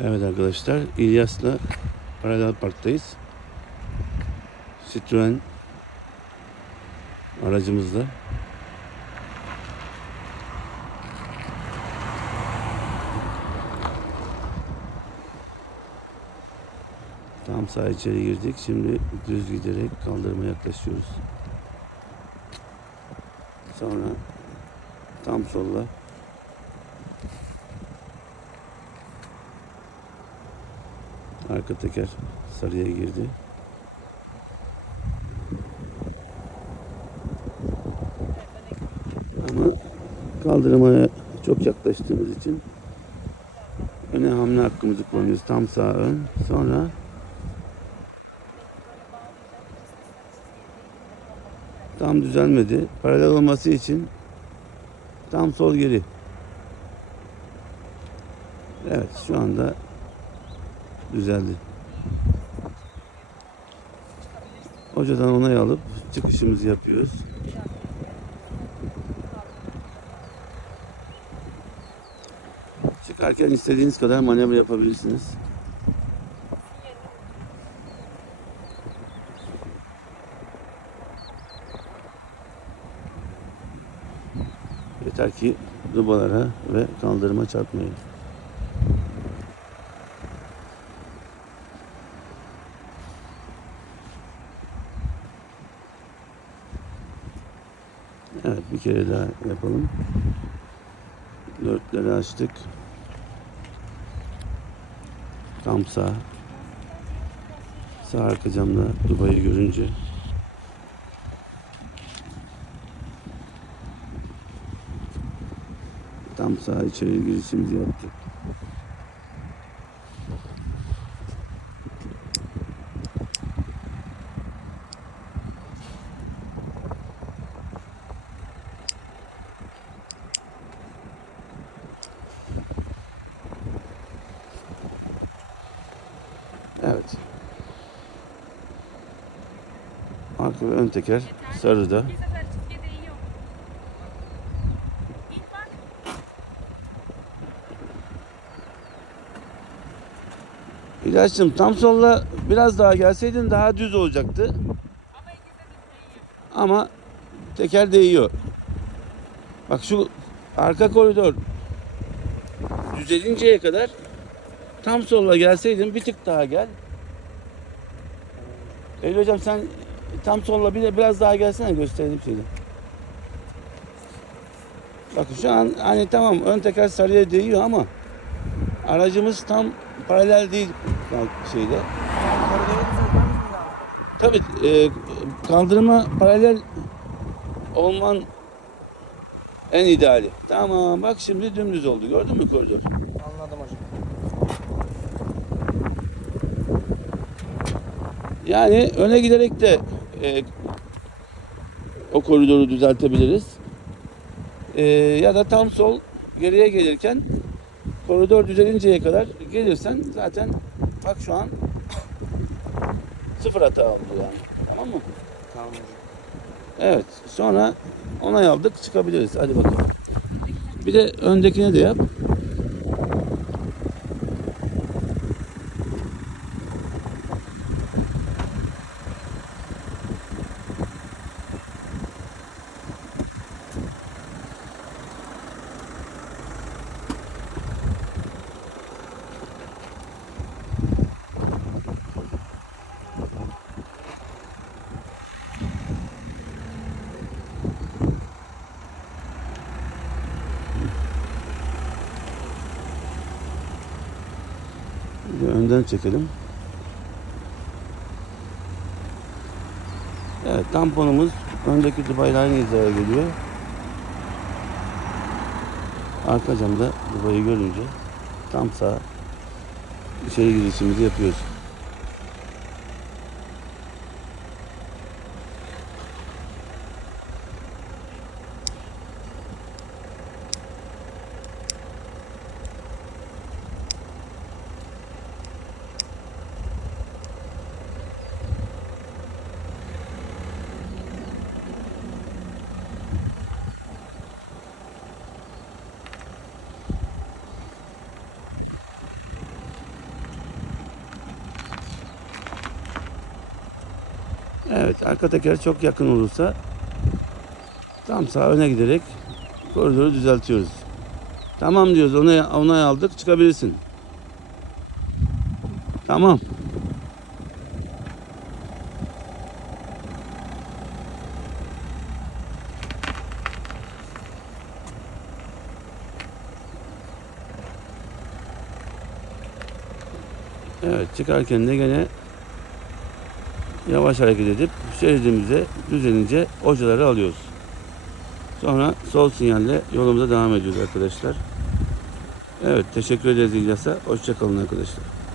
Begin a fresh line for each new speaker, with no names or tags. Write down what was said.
Evet arkadaşlar İlyas'la Paralel Park'tayız. Citroen aracımızla. Tam sağ içeri girdik. Şimdi düz giderek kaldırıma yaklaşıyoruz. Sonra tam solla Arka teker sarıya girdi. Ama kaldırıma çok yaklaştığımız için öne hamle hakkımızı kullanıyoruz. Tam sağ ön. Sonra tam düzelmedi. Paralel olması için tam sol geri. Evet şu anda düzeldi. Hocadan onay alıp çıkışımızı yapıyoruz. Çıkarken istediğiniz kadar manevra yapabilirsiniz. Yeter ki dubalara ve kaldırıma çarpmayın. Evet bir kere daha yapalım. Dörtleri açtık. Tam sağ. Sağ arka camda Dubai'yi görünce tam sağ içeri girişimizi yaptık. Evet. Arka ön teker sarıda. İlaççım tam solla biraz daha gelseydin daha düz olacaktı.
Ama
teker değiyor. Bak şu arka koridor düzelinceye kadar tam solla gelseydin bir tık daha gel. Eylül hocam sen tam solla bir de biraz daha gelsene gösterelim seni. Bak şu an hani tamam ön teker sarıya değiyor ama aracımız tam paralel değil şeyde. Tabii e, kaldırıma paralel olman en ideali. Tamam bak şimdi dümdüz oldu. Gördün mü koridor?
Anladım hocam.
Yani öne giderek de e, o koridoru düzeltebiliriz. E, ya da tam sol geriye gelirken koridor düzelinceye kadar gelirsen zaten bak şu an sıfır hata oldu yani. Tamam mı?
Tamam.
Evet. Sonra onay aldık çıkabiliriz. Hadi bakalım. Bir de öndekine de yap. Bir de önden çekelim. Evet tamponumuz öndeki Dubai'yle aynı hizaya geliyor. Arka camda Dubai'yi görünce tam sağ içeri girişimizi yapıyoruz. Evet arka teker çok yakın olursa tam sağ öne giderek koridoru düzeltiyoruz. Tamam diyoruz onay, onay aldık çıkabilirsin. Tamam. Evet çıkarken de gene yavaş hareket edip şeridimize düzenince hocaları alıyoruz. Sonra sol sinyalle yolumuza devam ediyoruz arkadaşlar. Evet teşekkür ederiz İlyas'a. Hoşçakalın arkadaşlar.